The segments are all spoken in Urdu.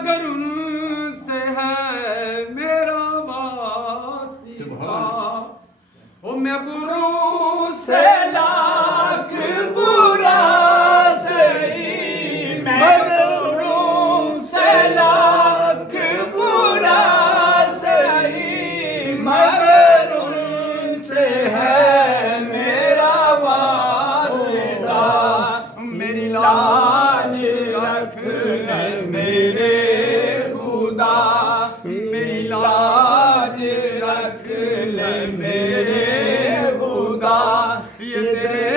مگر ان سے ہے میرا واسطہ او میں بروں سے لاکھ برا سہی مگر بروں سے لاکھ برا سہی مگر ان سے ہے میرا واسطہ میری لاج رکھ لے میرے خدا میری لاج رکھ لے میرے خدا یہ تیرے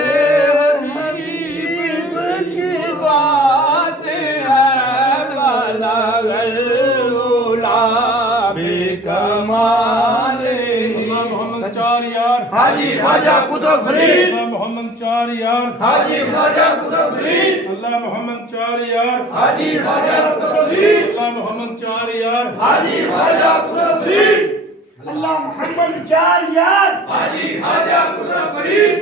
حبیب کی بات ہے بلغ العلا بکمال محمد چار یار حاجی خواجہ قطب فرید محمد چار یار حاجی خواجہ قطب فرید اللہ محمد چار یار حاجی خواجہ قطب فرید اللہ محمد چار یار حاجی خواجہ قطب فرید اللہ محمد چار یار حاجی خواجہ قطب فرید